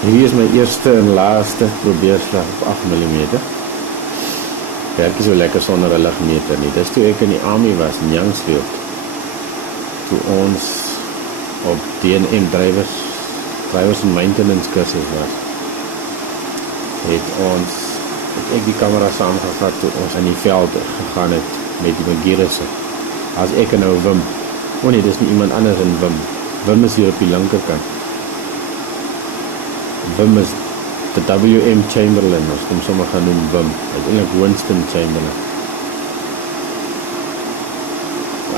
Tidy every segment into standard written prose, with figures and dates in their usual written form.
Hierdie is my eerste en laaste probeerslag op 8 mm. Werk nie so lekker sonder 'n ligmeter nie. Dis toe ek in die army was in Youngsfield. Toe ons op D&M drivers and maintenance kursus was. Het ek die kamera saamgevat toe ons in die veld gegaan het met die Magirisse. As ek en nou Wim. O nee, dis nie iemand anders in Wim. Wim is hier op die linkerkant. Wim is de W.M. Chamberlain, as hom sommer gaan noem Wim. Uiteindelik Winston Chamberlain.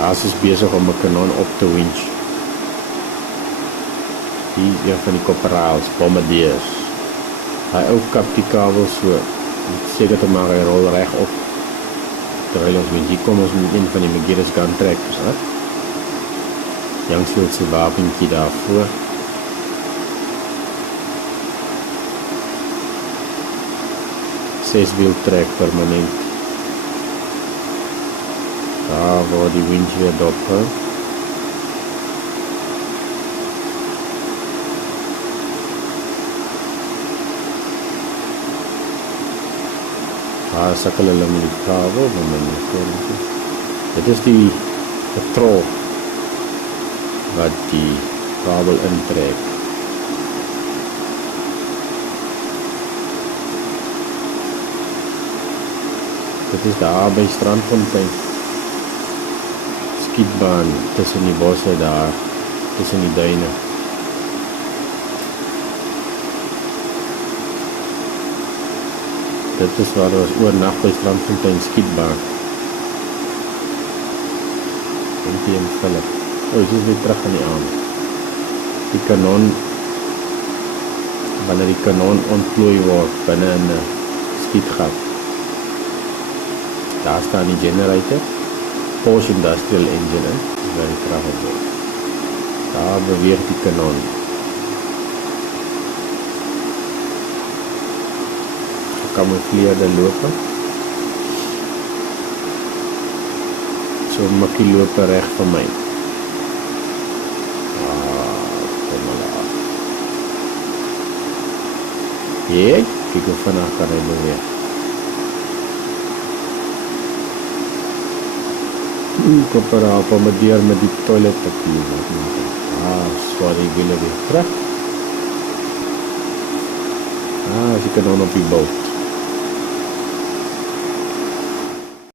As is besig om 'n kanon op te winch. Die is een van die korporaals, bombardiers. Hy ou kap die kabel so, seker te maak hy rol reg op. Terwyl ons winch, hier kom ons met een van die Magirus gun tractors, hè? Youngsfield se wapentjie daarvoor. Seswiel trek permanent. Daar word die winch weer dophou. Daar sakkel hulle met die kabel, dit is die patrol wat die kabel intrek. Dit is daar by Strandfontein. Skietbaan tussen die bosse daar, tussen die duine. Dit is waar ons oornag by Strandfontein skietbaan. En die in Philip. Dit is weer terug aan die aand. Die kanon, wanneer die kanon ontplooi word binne in 'n skietgat. Daar staan die generator, Porsche Industrial Engine, waar die krag op word. Daar beweeg die kanon. Gekamufleerde lope. So makkie lope reg vir my. Kom maar af. Kyk hoe vinnig kan hy beweeg. Koperaal pommedeer met die toiletpapier. Swaar die wiele weer terug. As jy kanon op die boot.